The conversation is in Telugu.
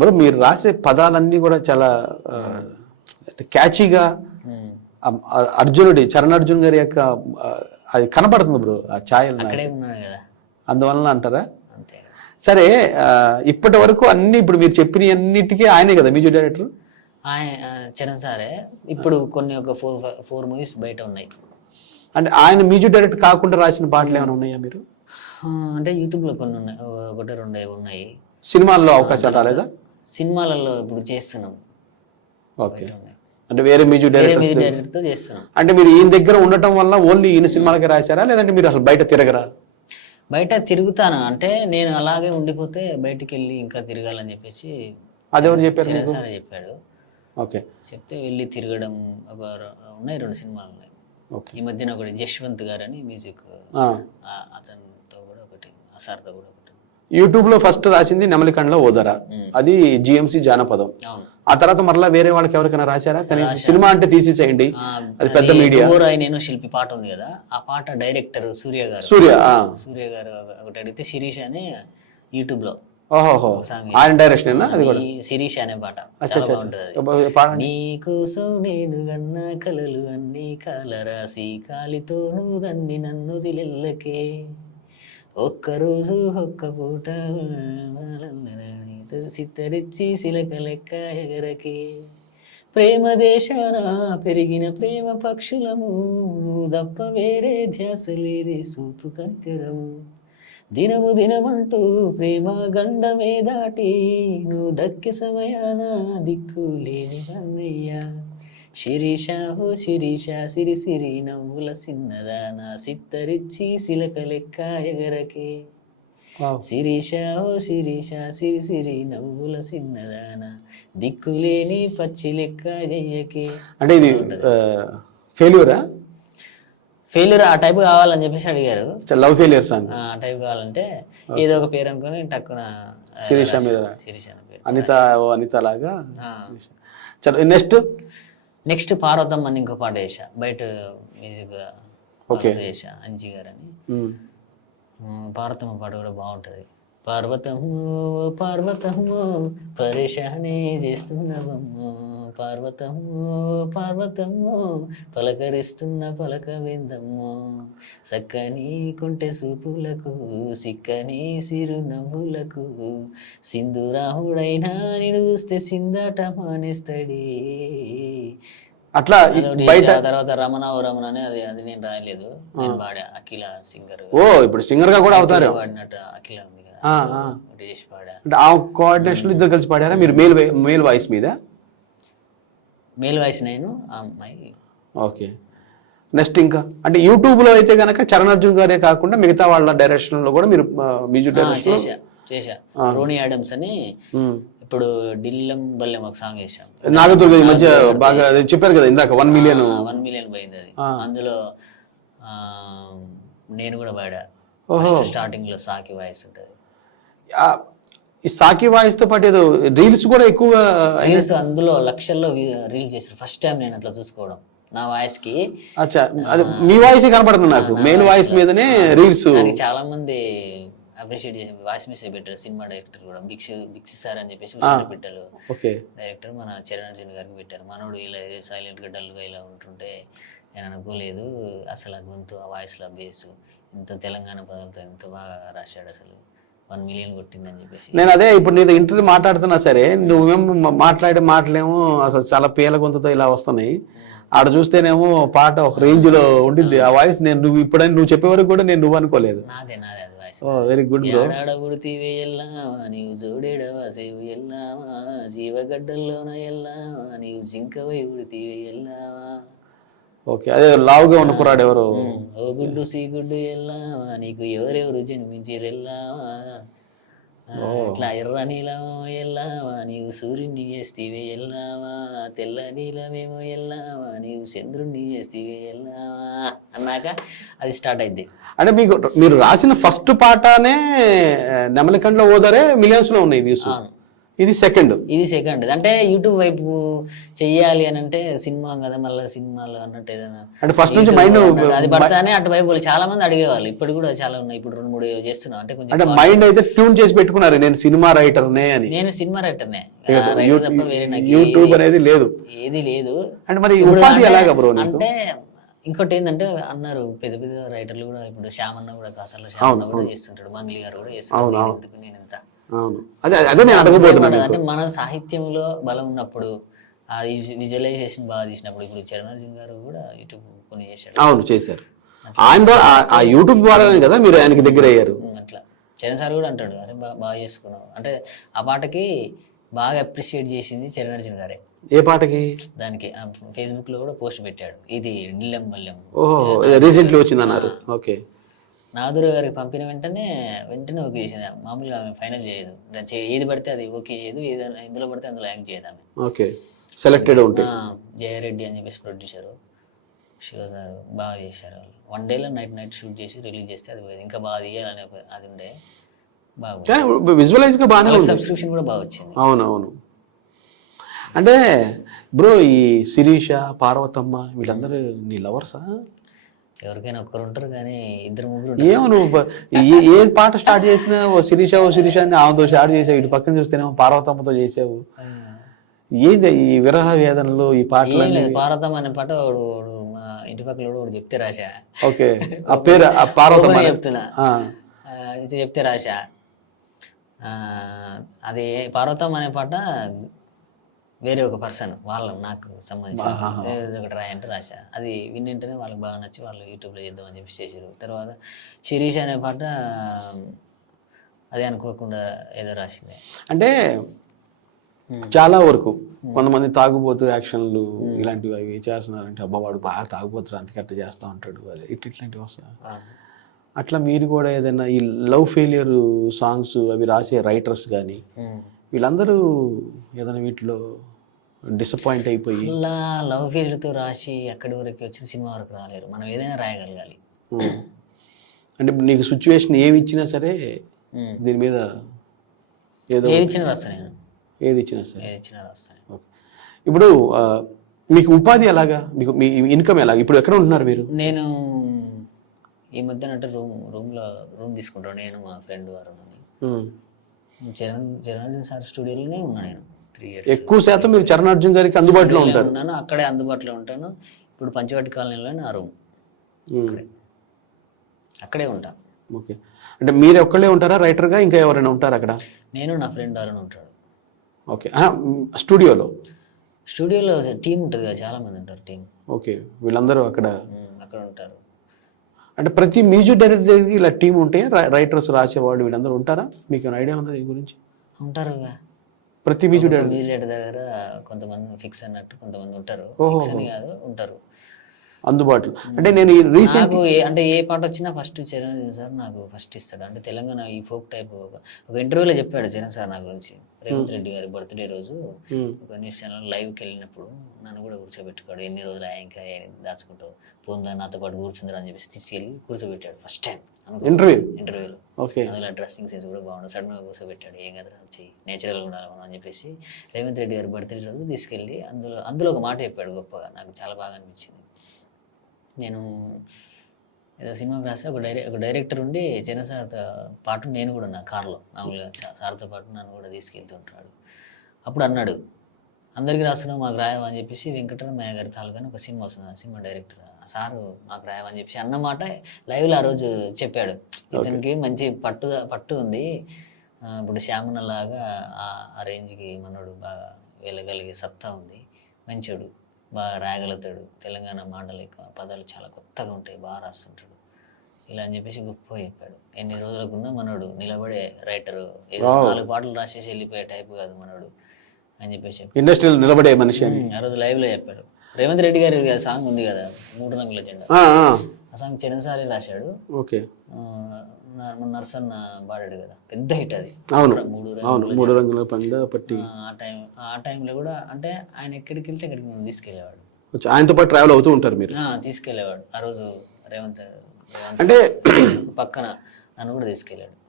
బ్రో మీరు రాసే పదాలన్నీ కూడా చాలా క్యాచీగా ఆ అర్జునుడి చరణార్జున్ గారి యొక్క అది కనపడుతుంది బ్రో ఆ ఛాయలు అందువలన అంటారా? సరే ఇప్పటి వరకు అన్ని ఇప్పుడు మీరు చెప్పిన అన్నిటికీ ఆయనే కదా మ్యూజిక్ డైరెక్టర్? ఆయన చరణ్ సారే. ఇప్పుడు కొన్ని ఒక ఫోర్ ఫోర్ మూవీస్ బయట ఉన్నాయి. అంటే ఆయన మ్యూజిక్ డైరెక్టర్ కాకుండా రాసిన పాటలు ఏమైనా ఉన్నాయా మీరు? అంటే యూట్యూబ్లో కొన్ని ఉన్నాయి ఒక- ఒకటి రెండు ఉన్నాయి. సినిమాల్లో అవకాశాలు రాలేదా? సినిమాలలో ఇప్పుడు చేస్తున్నాం. ఓకే. అంటే వేరే మ్యూజిక్ డైరెక్టర్ డైరెక్టర్తో చేస్తున్నాం. అంటే మీరు ఈయన దగ్గర ఉండటం వల్ల ఓన్లీ ఈయన సినిమాలకి రాశారా? లేదంటే మీరు అసలు బయట తిరగరా? బయట తిరుగుతాను? అంటే నేను అలాగే ఉండిపోతే బయటికి వెళ్ళి ఇంకా తిరగాలని చెప్పేసి అదెవరు చెప్పారు సారే చెప్పాడు. ఓకే. చెప్తే వెళ్ళి తిరగడం ఒక ఉన్నాయి రెండు సినిమాలు ఉన్నాయి. ఓకే. ఈ మధ్యన ఒకటి జశ్వంత్ గారు అని మ్యూజిక్ ఆ. ఆ, అతనితో కూడా ఒకటి అసార్తో కూడా యూట్యూబ్లో ఫస్ట్ రాసింది నెమలికండ్ల ఓదర. అది జిఎంసి జానపదం. ఆ తర్వాత మరలా వేరే వాళ్ళకి ఎవరికైనా రాశారా? కనీసం సినిమా అంటే తీసేసేయండి. అది పెద్ద మీడియా. నేను శిల్పి పాట ఉంది కదా ఆ పాట డైరెక్టర్ సూర్య గారు. సూర్య. సూర్య గారు ఒకటి అడిగితే శిరీష్ అని యూట్యూబ్లో సాంగ్ ఆయన డైరెక్షన్ అది కూడా. ఈ శిరీష్ అనే పాట. నీకోసం నేను గన్న కలలు అన్ని కాలరాసి కాలితోను దన్ని నన్ను దిలెల్లకే. ఒక్కరోజు ఒక్క పూట సిత్తరిచ్చి సిలక లెక్క ఎగరకే. ప్రేమ దేశాన పెరిగిన ప్రేమ పక్షులము దప్ప వేరే ధ్యాస లేదే సూపు కనికరము. దినము దినమంటూ ప్రేమ గండమే దాటి నువ్వు దక్కి సమయాన దిక్కు లేని అన్నయ్యా శిరీష ఓ శిరీష సిరి సిరి నవ్వుల సిన్నదాన సిత్తరిచ్చి సిలక లెక్క ఎగరకే. శిరీష ఓ శిరీష సిరి సిరి నవ్వుల సిన్నదాన దిక్కులేని పచ్చి లెక్క చెయ్యకే అంటే ఇది ఫెయిల్యూరా ఫెయిల్యూర్ ఆ? టైప్ కావాలని చెప్పేసి అడిగారు. లవ్ ఫెయిలియర్ సాంగ్ ఆ టైప్ కావాలంటే ఏదో ఒక పేరు అనుకొని టక్కున శిరీష మీద. శిరీష అనిత ఓ అనిత లాగా. నెక్స్ట్ నెక్స్ట్ పార్వతమ్మ అని ఇంకో పాట చేసా బయట మ్యూజిక్ చేసా అంజి గారని ఉమ్, పార్వతమ్మ పాట కూడా బాగుంటది. పార్వతము పార్వతము పరేషానే చేస్తున్నవమ్మో. పార్వతము పార్వతము పలకరిస్తున్న పలక విందమ్మో. సక్కని కొంటె సూపులకు సిక్కని సిరు నవ్వులకు సింధురాహుడైనా నిన్ను చూస్తే సిందాట మానేస్తాడే. అట్లా బయట. తర్వాత రమణ రమణ అని అది అది నేను రాయలేదు. నేను పాడా అఖిల సింగర్. ఓ ఇప్పుడు సింగర్గా కూడా అవుతారు. పాడినట్టు అఖిల. ఒకటి చేసి పాడా అంటే ఆ కోఆర్డినేషన్ ఇద్దరు కలిసి పాడారా? మీరు మేల్ మేల్ వాయిస్ మీద? మేల్ వాయిస్ నేను ఆ అమ్మాయి. ఓకే. నెక్స్ట్ ఇంకా. అంటే యూట్యూబ్లో అయితే గనక చరణ్ అర్జున్ గారే కాకుండా మిగతా వాళ్ళ డైరెక్షన్లో కూడా మీరు మ్యూజిక్ డైరెక్షన్ చేశా చేశా. రోనీ ఆడమ్స్ అని ఇప్పుడు డిల్లం బల్లెం ఒక సాంగ్ చేశాం. నాగదుర్గ ఈ మధ్య బాగా చెప్పారు కదా ఇందాక వన్ మిలియన్ వన్ మిలియన్ పోయింది అది. అందులో నేను కూడా పాడా. స్టార్టింగ్లో సాకి వాయిస్ ఉంటది. ఈ సాకి వాయిస్తో పాటు ఏదో రీల్స్ కూడా ఎక్కువ రీల్స్ అందులో లక్షల్లో రీల్స్ చేశారు. ఫస్ట్ టైం నేను అట్లా చూసుకోవడం నా వాయిస్కి అచ్చా అది మీ వాయిస్ కనపడుతుంది నాకు. మెయిన్ వాయిస్ మీదనే రీల్స్. చాలా మంది అప్రిషియేట్ చేసి వాయిస్ మెసేజ్ పెట్టారు సినిమా డైరెక్టర్ కూడా. బిక్స్ బిక్స్ సార్ అని చెప్పేసి పెట్టారు. డైరెక్టర్ మన చరణ్ అర్జున్ గారికి పెట్టారు. మనోడు ఇలా సైలెంట్గా డల్గా ఇలా ఉంటుంటే నేను అనుకోలేదు. అసలు ఆ గొంతు ఆ వాయిస్లో బేస్ ఇంత తెలంగాణ పదాలతో ఎంత బాగా రాశాడు అసలు. వన్ మిలియన్ కొట్టిందని చెప్పేసి. నేను అదే ఇప్పుడు నీతో ఇంటర్వ్యూ మాట్లాడుతున్నా సరే నువ్వేమో మాట్లాడే మాటలేమో అసలు చాలా పేల గొంతుతో ఇలా వస్తున్నాయి. ఆడ చూస్తేనేమో పాట ఒక రేంజ్లో ఉండిద్ది. ఆ వాయిస్ నేను నువ్వు ఇప్పుడైనా నువ్వు చెప్పే వరకు కూడా నేను నువ్వు అనుకోలేదు. నాదే నాదే అది voice. Oh very good bro ఏడాడ ఉడితివే ఎల్లావా నీవు జోడేడవా సేవు ఎల్లావా జీవగడ్డల్లోన ఎల్లావా నీవు జింకవై ఉడితివే ఎల్లావా. ఓకే. అదే లావుగా ఉన్న కుర్రాడు ఎవరు? ఓ గుడ్డు సీ గుడ్డు ఎల్లావా నీకు ఎవరెవరు జన్మించిరు ఎల్లావా ఆ, ఇట్లా ఎర్ర నీలమో ఎల్లావా నీవు సూర్యుని చేస్తీవే ఎల్లావా? తెల్ల నీలమేమో ఎల్లావా నీవు చంద్రుణ్ణి చేస్తీవే ఎల్లావా? అన్నాక అది స్టార్ట్ అయింది. అంటే మీకు మీరు రాసిన ఫస్ట్ పాటనే నెమలికండ్ల ఓదరే మిలియన్స్లో ఉన్నాయి వ్యూస్. ఇది సెకండ్ ఇది సెకండ్ అంటే యూట్యూబ్ వైపు చెయ్యాలి అని అంటే సినిమా కదా మళ్ళీ సినిమాలు అన్నట్టు ఏదైనా అంటే ఫస్ట్ నుంచి మైండ్ అది పడతానే అటువైపు చాలా మంది అడిగేవాళ్ళు ఇప్పుడు కూడా చాలా ఉన్నాయి ఇప్పుడు రెండు మూడు చేస్తున్నాం. అంటే కొంచెం అంటే మైండ్ అయితే ట్యూన్ చేసి పెట్టుకున్నారు నేను సినిమా రైటర్నే అని. నేను సినిమా రైటర్నే యూట్యూబ్ అనేది లేదు. ఏది లేదు. అంటే మరి ఉపాధి ఎలాగా బ్రో అంటే ఇంకోటి ఏంటంటే అన్నారు పెద్ద పెద్ద రైటర్లు కూడా ఇప్పుడు శ్యామ్ అన్న కూడా కాసాల శ్యామ్ అన్న కూడా చేస్తుంటాడు మంగ్లీ గారు కూడా ఎందుకు నేను ఎంత అవును. అదే అదే నేను అడగబోతున్నాను అంటే మన సాహిత్యంలో బలం ఉన్నప్పుడు ఆ విజువలైజేషన్ బాగా తీసినప్పుడు ఇప్పుడు చరణార్జున్ గారు కూడా యూట్యూబ్ కొన్ని చేశాడు. అవును చేశారు. ఆయన ద్వారా ఆ- యూట్యూబ్ ద్వారానే కదా మీరు ఆయనకి దగ్గర అయ్యారు అట్లా. చరణ్ సార్ కూడా అంటాడు అరే బా బాగా చేసుకున్నావు. అంటే ఆ పాటకి బాగా అప్రిషియేట్ చేసింది చరణార్జున్ గారే. ఏ పాటకి? దానికి ఫేస్బుక్లో కూడా పోస్ట్ పెట్టాడు. ఇది నిల్లెం మల్లెం. ఓహో రీసెంట్లీ వచ్చింది అన్నారు ఓకే. నాదురు గారికి పంపిన వెంటనే వెంటనే ఓకే చేసింది. మామూలుగా ఆమె ఫైనల్ చేయదు. ఏది పడితే అది ఓకే చేయదు. ఏదైనా ఇందులో పడితే అందులో యాక్ట్ చేయదు ఆమె. ఓకే. సెలెక్టెడ్ ఉంటాయి జయారెడ్డి అని చెప్పేసి ప్రొడ్యూసరు శివ సార్ బాగా చేశారు వాళ్ళు. వన్ డేలో నైట్ నైట్ షూట్ చేసి రిలీజ్ చేస్తే అది పోయింది. ఇంకా బాగా తీయాలని అది ఉండే. బాగా కానీ విజువలైజ్గా బాగానే ఉంది. సబ్స్క్రిప్షన్ కూడా బాగా వచ్చింది. అవును అవును అంటే బ్రో ఈ శిరీష పార్వతమ్మ వీళ్ళందరూ నీ లవర్సా ఎవరికైనా ఒక్కరు ఉంటారు కానీ ఇద్దరు ముగ్గురు. ఏమో నువ్వు ఏ- పాట స్టార్ట్ చేసినా ఓ శిరీష ఓ శిరీష అని ఆమెతో స్టార్ట్ చేసావు. ఇటు పక్కన చూస్తేనేమో పార్వతమ్మతో చేసావు. ఏంది ఈ విరహ వేదనలు ఈ పాటలు ఏం లేదు పార్వతం అనే పాట మా ఇంటి పక్కల వాడు ఒకడు చెప్తే రాశా. ఓకే. ఆ పేరు ఆ పార్వతమ్మ చెప్తున్నా. చెప్తే రాశా. అది పార్వతం అనే పాట వేరే ఒక పర్సన్ వాళ్ళ నాకు సంబంధించి ఒకటి రాయంటే రాశా. అది విన్నింటేనే వాళ్ళకి బాగా నచ్చి వాళ్ళు యూట్యూబ్లో చేద్దామని చెప్పి చేసారు తర్వాత శిరీష్ అనే పాట అదే అనుకోకుండా ఏదో రాసింది. అంటే చాలా వరకు కొంతమంది తాగుబోతు యాక్షన్లు ఇలాంటివి అవి చేస్తున్నారంటే అబ్బా వాడు బాగా తాగుబోతుడు అందుకట్ట చేస్తా ఉంటాడు అది ఇట్ ఇట్లాంటివి వస్తా అట్లా మీరు కూడా ఏదైనా ఈ లవ్ ఫెయిలియర్ సాంగ్స్ అవి రాసే రైటర్స్ కానీ వీళ్ళందరూ ఏదైనా వీటిలో డిసప్పాయింట్ అయిపోయి ఇలా లవ్ ఫీల్డ్తో రాసి అక్కడి వరకు వచ్చి సినిమా వరకు రాలేరు. మనం ఏదైనా రాయగలగాలి. అంటే నీకు సిచ్యువేషన్ ఏమి ఇచ్చినా సరే. దీని మీద ఏదో ఏది ఇచ్చినా రాస్తాను నేను. ఏది ఇచ్చినా సరే. ఏది ఇచ్చినా రాస్తాను. ఓకే. ఇప్పుడు మీకు ఉపాధి ఎలాగా? మీకు మీ ఇన్కమ్ ఎలాగా? ఇప్పుడు ఎక్కడ ఉంటున్నారు మీరు? నేను ఈ మధ్యన అంటే రూమ్ రూమ్లో రూమ్ తీసుకుంటాను. నేను మా ఫ్రెండ్ వారు జగన్నాథన్ సార్ స్టూడియోలోనే ఉన్నా నేను. త్రీ ఇయర్స్ ఎక్కువ శాతం మీరు చరణార్జున్ గారికి అందుబాటులో ఉంటారు. ఉన్నాను అక్కడే అందుబాటులో ఉంటాను. ఇప్పుడు పంచవటి కాలనీలో నా రూమ్ ఉమ్. అక్కడే. ఉంటా. ఓకే. అంటే మీరు ఒక్కళ్ళే ఉంటారా? రైటర్గా ఇంకా ఎవరైనా ఉంటారా అక్కడ? నేను నా ఫ్రెండ్ అరుణ్ ఉంటాడు. ఓకే. ఆ, మ్, స్టూడియోలో స్టూడియోలో టీం ఉంటుంది కదా చాలా మంది ఉంటారు టీం. ఓకే. వీళ్ళందరూ అక్కడ అక్కడ ఉంటారు. అంటే ప్రతి మ్యూజిక్ డైరెక్టర్ దగ్గరికి ఇలా టీం ఉంటే రైటర్స్ రాసేవాడు వీళ్ళందరూ ఉంటారా? మీకు ఏమైనా ఐడియా ఉందా దీని గురించి? ఉంటారుగా. ప్రతి మ్యూజిక్ డైరెక్టర్ దగ్గర కొంతమంది ఫిక్స్ అన్నట్టు కొంతమంది ఉంటారు. ఫిక్స్ అని కాదు ఉంటారు. అందుబాటులో. అంటే నేను రీసెంట్ అంటే ఏ పాట వచ్చినా ఫస్ట్ చరణ్ సార్ నాకు ఫస్ట్ ఇస్తాడు. అంటే తెలంగాణ ఈ ఫోక్ టైప్ ఒక ఒక ఇంటర్వ్యూలో చెప్పాడు చరణ్ సార్ నా గురించి. రేవంత్ రెడ్డి గారి బర్త్డే రోజు ఒక న్యూస్ ఛానల్ లైవ్కి వెళ్ళినప్పుడు నన్ను కూడా కూర్చోబెట్టుకోడు ఎన్ని రోజులు ఇంకా? దాచుకుంటావు? పోందా నాతో పాటు కూర్చుందిరా అని చెప్పేసి తీసుకెళ్ళి కూర్చోబెట్టాడు ఫస్ట్ టైం ఇంటర్వ్యూ ఇంటర్వ్యూలో అందులో డ్రెస్సింగ్ సెన్స్ కూడా బాగుంది సడన్గా కూర్చోబెట్టాడు. ఏం కదా చెయ్యి. నేచురల్గా ఉండాలి మనం అని చెప్పేసి రేవంత్ రెడ్డి గారి బర్త్డే రోజు తీసుకెళ్ళి అందులో అందులో ఒక మాట చెప్పాడు గొప్పగా. నాకు చాలా బాగా అనిపించింది. నేను ఏదో సినిమాకి రాస్తే ఒక డైరె ఒక డైరెక్టర్ ఉండి చిన్న సార్తో పాటు నేను కూడా నా కార్లో. మామూలుగా సార్తో పాటు నన్ను కూడా తీసుకెళ్తుంటాడు అప్పుడు అన్నాడు అందరికీ రాస్తున్నావు మాకు రాయవా అని చెప్పేసి వెంకటరమయ్య గారి తాలూకాని ఒక సినిమా వస్తుంది. ఆ సినిమా డైరెక్టర్ సారు మాకు రాయవా అని చెప్పేసి అన్నమాట లైవ్లో ఆ రోజు చెప్పాడు. ఇతనికి మంచి పట్టు పట్టు ఉంది. ఇప్పుడు శ్యామన లాగా ఆ- ఆ రేంజ్కి మనోడు బాగా వెళ్ళగలిగే సత్తా ఉంది. మంచోడు. బాగా రాయగలుగుతాడు తెలంగాణ మాండలిక పదాలు చాలా కొత్తగా ఉంటాయి బాగా రాస్తుంటాడు. ఇలా అని చెప్పేసి గొప్ప చెప్పాడు. ఎన్ని రోజులకున్నా మనోడు నిలబడే రైటరు ఏదో నాలుగు పాటలు రాసేసి వెళ్ళిపోయే టైప్ కాదు మనోడు అని చెప్పేసి. ఇండస్ట్రీలో నిలబడే మనిషి ఆ రోజు లైవ్లో చెప్పాడు. రేవంత్ రెడ్డి గారి సాంగ్ ఉంది కదా మూడు రంగుల జెండా. ఆ, సాంగ్ చిన్నసారి రాశాడు. ఓకే. నర్సన్న పాడాడు కదా. పెద్ద హిట్ అది. అవును. మూడు రంగుల పండు పట్టి. ఆ, టైం ఆ టైంలో కూడా అంటే ఆయన ఎక్కడికి వెళ్తే అక్కడికి మనం తీసుకెళ్ళేవాడు వచ్చి ఆయనతో పాటు ట్రావెల్ అవుతూ ఉంటారు మీరు. ఆ, తీసుకెళ్ళేవాడు. ఆ రోజు రేవంత్ రేవంత్ అంటే పక్కన నన్ను కూడా తీసుకెళ్ళాడు.